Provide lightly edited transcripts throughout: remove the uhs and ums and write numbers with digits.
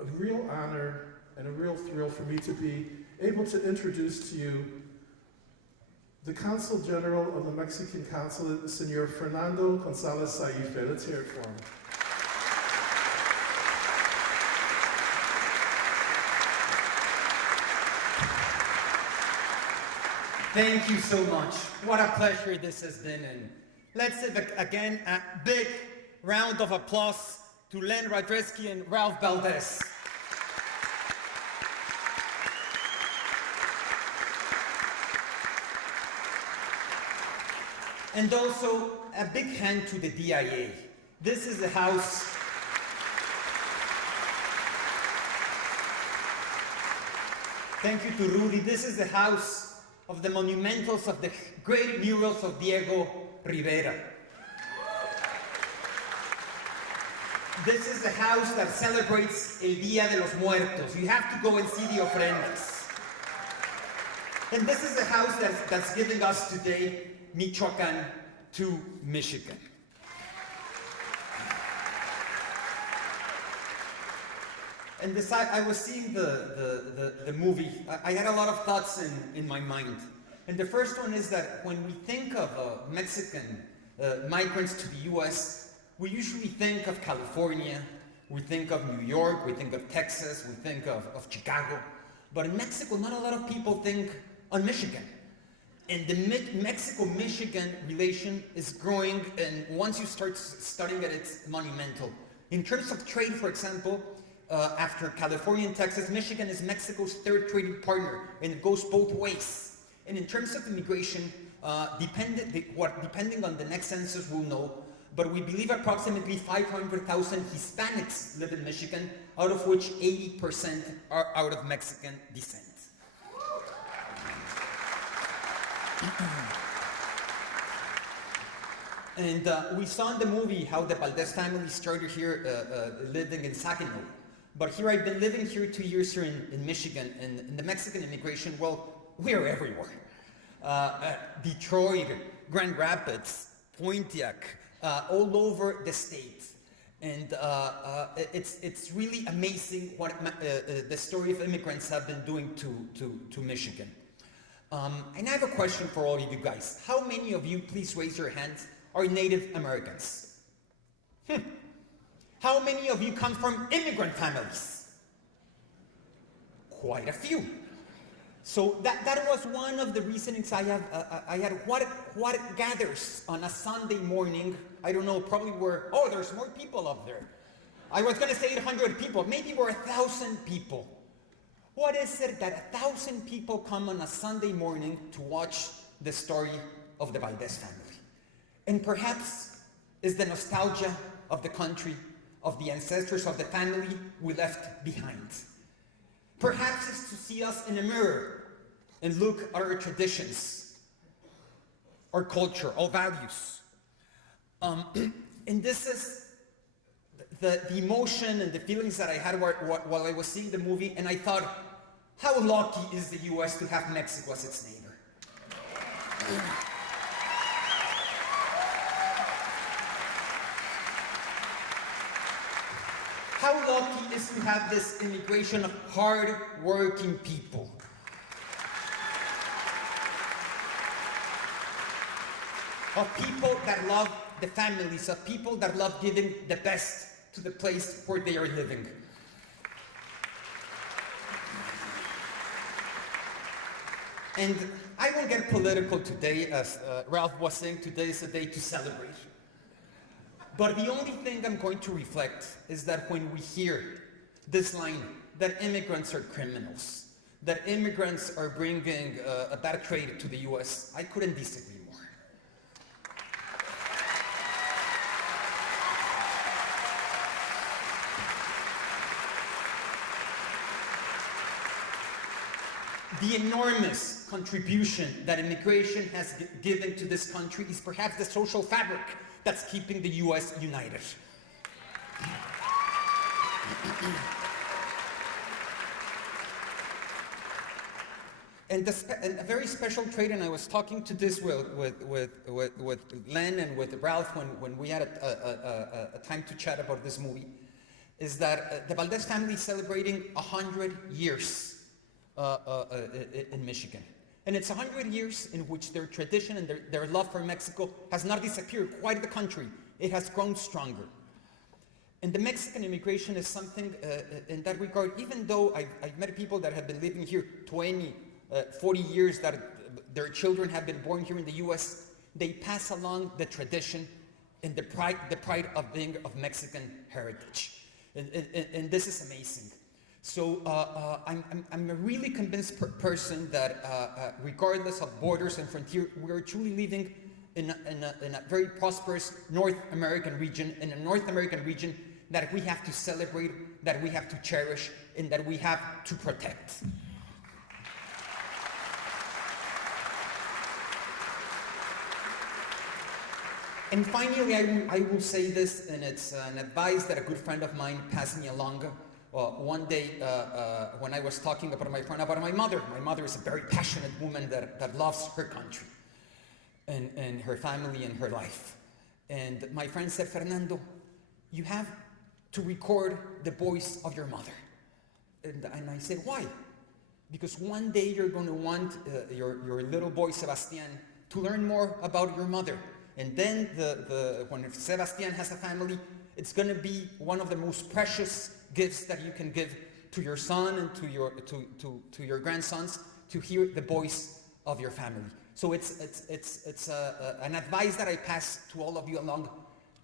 a real honor and a real thrill for me to be able to introduce to you the Consul General of the Mexican Consulate, Senor Fernando Gonzalez Saiffe. Let's hear it for him. Thank you so much. What a pleasure this has been. And let's give again a big round of applause to Len Radresky and Ralph Valdez. And also a big hand to the DIA. This is the house. Thank you to Rudy. This is the house of the monumentals of the great murals of Diego Rivera. This is the house that celebrates El Día de los Muertos. You have to go and see the ofrendas. And this is the house that's giving us today Michoacan to Michigan. And I was seeing the movie. I had a lot of thoughts in my mind. And the first one is that when we think of Mexican migrants to the US, we usually think of California, we think of New York, we think of Texas, we think of Chicago. But in Mexico, not a lot of people think on Michigan. And the Mexico-Michigan relation is growing, and once you start studying it, it's monumental. In terms of trade, for example, after California and Texas, Michigan is Mexico's third trading partner, and it goes both ways. And in terms of immigration, depending on the next census, we'll know, but we believe approximately 500,000 Hispanics live in Michigan, out of which 80% are out of Mexican descent. And we saw in the movie how the Valdez family started here living in Saginaw. But here I've been living here 2 years here in Michigan, and in the Mexican immigration, well, we're everywhere. Detroit, Grand Rapids, Pontiac, all over the state. And it's really amazing what the story of immigrants have been doing to Michigan. And I have a question for all of you guys. How many of you, please raise your hands, are Native Americans? How many of you come from immigrant families? Quite a few. So that was one of the reasonings I had. What gathers on a Sunday morning? I don't know, probably there's more people up there. I was gonna say 800 people, maybe we're 1,000 people. What is it that 1,000 people come on a Sunday morning to watch the story of the Valdez family? And perhaps is the nostalgia of the country, of the ancestors of the family we left behind. Perhaps it's to see us in a mirror and look at our traditions, our culture, our values. And this is the emotion and the feelings that I had while I was seeing the movie, and I thought, how lucky is the US to have Mexico as its neighbor? How lucky is to have this immigration of hard-working people. Of people that love the families, of people that love giving the best to the place where they are living. And I won't get political today, as Ralph was saying, today is a day to celebrate. But the only thing I'm going to reflect is that when we hear this line, that immigrants are criminals, that immigrants are bringing a bad trade to the US, I couldn't disagree more. The enormous contribution that immigration has given to this country is perhaps the social fabric that's keeping the US united. And a very special trait, and I was talking to this with Len and with Ralph when we had a time to chat about this movie, is that the Valdez family is celebrating 100 years in Michigan. And it's 100 years in which their tradition and their love for Mexico has not disappeared. Quite the contrary, it has grown stronger. And the Mexican immigration is something in that regard, even though I've met people that have been living here 20, 40 years, that their children have been born here in the US, they pass along the tradition and the pride of being of Mexican heritage. And this is amazing. So I'm a really convinced person that regardless of borders and frontier, we are truly living in a very prosperous North American region, that we have to celebrate, that we have to cherish, and that we have to protect. And finally, I will say this, and it's an advice that a good friend of mine passed me along. One day, when I was talking about my friend, about my mother is a very passionate woman that loves her country and her family and her life. And my friend said, Fernando, you have to record the voice of your mother. And I said, why? Because one day you're going to want your little boy, Sebastian, to learn more about your mother. And then when Sebastian has a family, it's going to be one of the most precious gifts that you can give to your son and to your grandsons, to hear the voice of your family. So it's an advice that I pass to all of you along.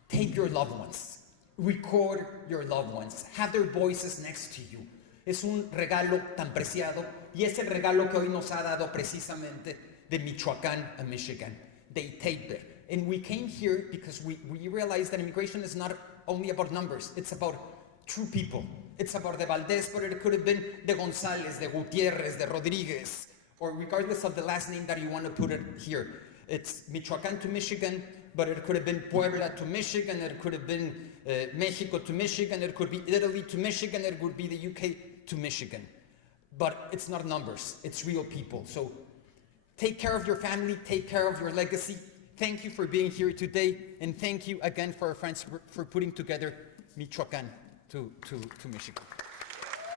Take your loved ones. Record your loved ones. Have their voices next to you. Es un regalo tan preciado, y es el regalo que hoy nos ha dado precisamente de Michoacan a Michigan. They taped it. And we came here because we realized that immigration is not only about numbers, it's about true people. It's about the Valdez, but it could have been de Gonzalez, de Gutierrez, de Rodriguez, or regardless of the last name that you want to put it here. It's Michoacan to Michigan, but it could have been Puebla to Michigan, it could have been Mexico to Michigan, it could be Italy to Michigan, it would be the UK to Michigan. But it's not numbers, it's real people. So take care of your family, take care of your legacy. Thank you for being here today, and thank you again for our friends for putting together Michoacan to Michigan.